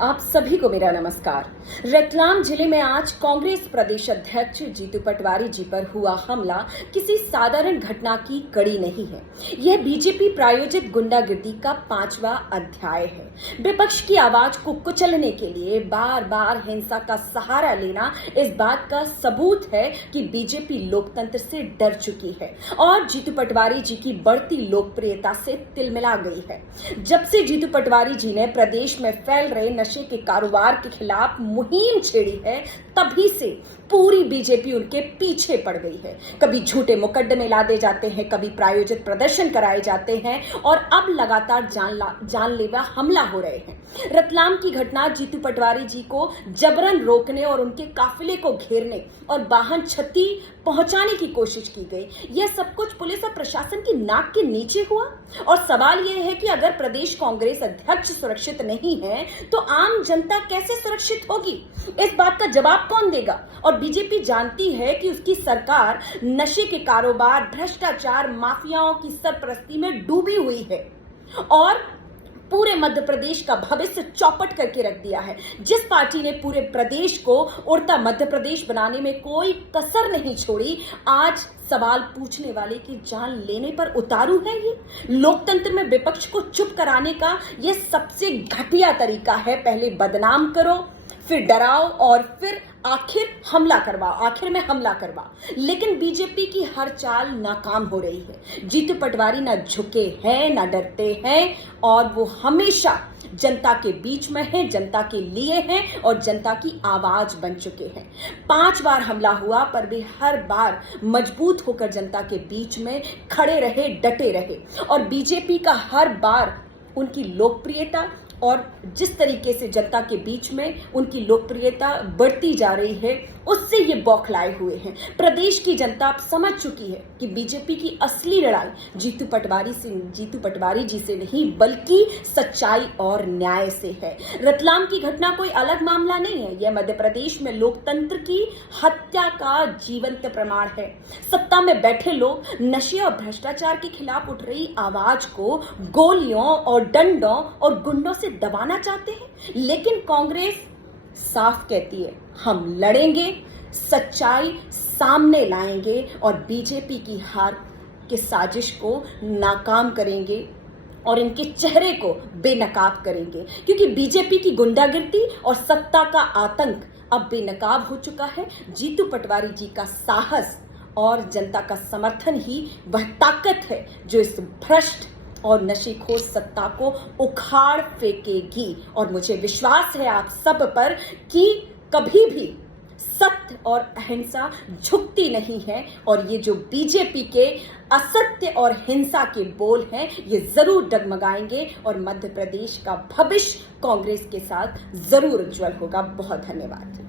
आप सभी को मेरा नमस्कार। रतलाम जिले में आज कांग्रेस प्रदेश अध्यक्ष जीतू पटवारी जी पर हुआ हमला किसी साधारण घटना की कड़ी नहीं है। यह बीजेपी प्रायोजित गुंडागिर्दी का 5वां अध्याय है। विपक्ष की आवाज को कुचलने के लिए बार बार हिंसा का सहारा लेना इस बात का सबूत है कि बीजेपी लोकतंत्र से डर चुकी है और जीतू पटवारी जी की बढ़ती लोकप्रियता से तिलमिला गई है। जब से जीतू पटवारी जी ने प्रदेश में फैल रहे नशे के कारोबार के खिलाफ मुहिम छेड़ी है, तभी से पूरी बीजेपी उनके पीछे पड़ गई है। कभी झूठे मुकदमे लादे जाते हैं, कभी प्रायोजित प्रदर्शन कराए जाते हैं और अब लगातार जानलेवा हमला हो रहे हैं। रतलाम की घटना जीतू पटवारी जी को जबरन रोकने और उनके काफिले को घेरने और वाहन क्षति पहुंचाने की कोशिश की गई। यह सब कुछ पुलिस और प्रशासन की नाक के नीचे हुआ और सवाल यह है कि अगर प्रदेश कांग्रेस अध्यक्ष सुरक्षित नहीं है तो आम जनता कैसे सुरक्षित होगी? इस बात का जवाब कौन देगा? और बीजेपी जानती है कि उसकी सरकार नशे के कारोबार, भ्रष्टाचार, माफियाओं की सरपरस्ती में डूबी हुई है और पूरे मध्य प्रदेश का भविष्य चौपट करके रख दिया है। जिस पार्टी ने पूरे प्रदेश को उड़ता मध्य प्रदेश बनाने में कोई कसर नहीं छोड़ी, आज सवाल पूछने वाले की जान लेने पर उतारू है। ये लोकतंत्र में विपक्ष को चुप कराने का यह सबसे घटिया तरीका है। पहले बदनाम करो, फिर डराओ और फिर आखिर में हमला करवा। लेकिन बीजेपी की हर चाल नाकाम हो रही है। जीतू पटवारी ना झुके हैं, ना डरते हैं और वो हमेशा जनता के बीच में है, जनता के लिए हैं और जनता की आवाज बन चुके हैं। 5 बार हमला हुआ पर वे हर बार मजबूत होकर जनता के बीच में खड़े रहे, डटे रहे और बीजेपी का हर बार उनकी लोकप्रियता और जिस तरीके से जनता के बीच में उनकी लोकप्रियता बढ़ती जा रही है, उससे ये बौखलाए हुए हैं। प्रदेश की जनता अब समझ चुकी है कि बीजेपी की असली लड़ाई जीतू पटवारी जी से नहीं बल्कि सच्चाई और न्याय से है। रतलाम की घटना कोई अलग मामला नहीं है। यह मध्य प्रदेश में लोकतंत्र की हत्या का जीवंत प्रमाण है। सत्ता में बैठे लोग नशे और भ्रष्टाचार के खिलाफ उठ रही आवाज को गोलियों और डंडों और गुंडों से दबाना चाहते हैं, लेकिन कांग्रेस साफ कहती है हम लड़ेंगे, सच्चाई सामने लाएंगे और बीजेपी की हार के साजिश को नाकाम करेंगे और इनके चेहरे को बेनकाब करेंगे, क्योंकि बीजेपी की गुंडागिर्दी और सत्ता का आतंक अब बेनकाब हो चुका है। जीतू पटवारी जी का साहस और जनता का समर्थन ही वह ताकत है जो इस भ्रष्ट और नशेखोर सत्ता को उखाड़ फेंकेगी। और मुझे विश्वास है आप सब पर कि कभी भी सत्य और अहिंसा झुकती नहीं है और ये जो बीजेपी के असत्य और हिंसा के बोल हैं ये जरूर डगमगाएंगे और मध्य प्रदेश का भविष्य कांग्रेस के साथ जरूर उज्जवल होगा। बहुत धन्यवाद।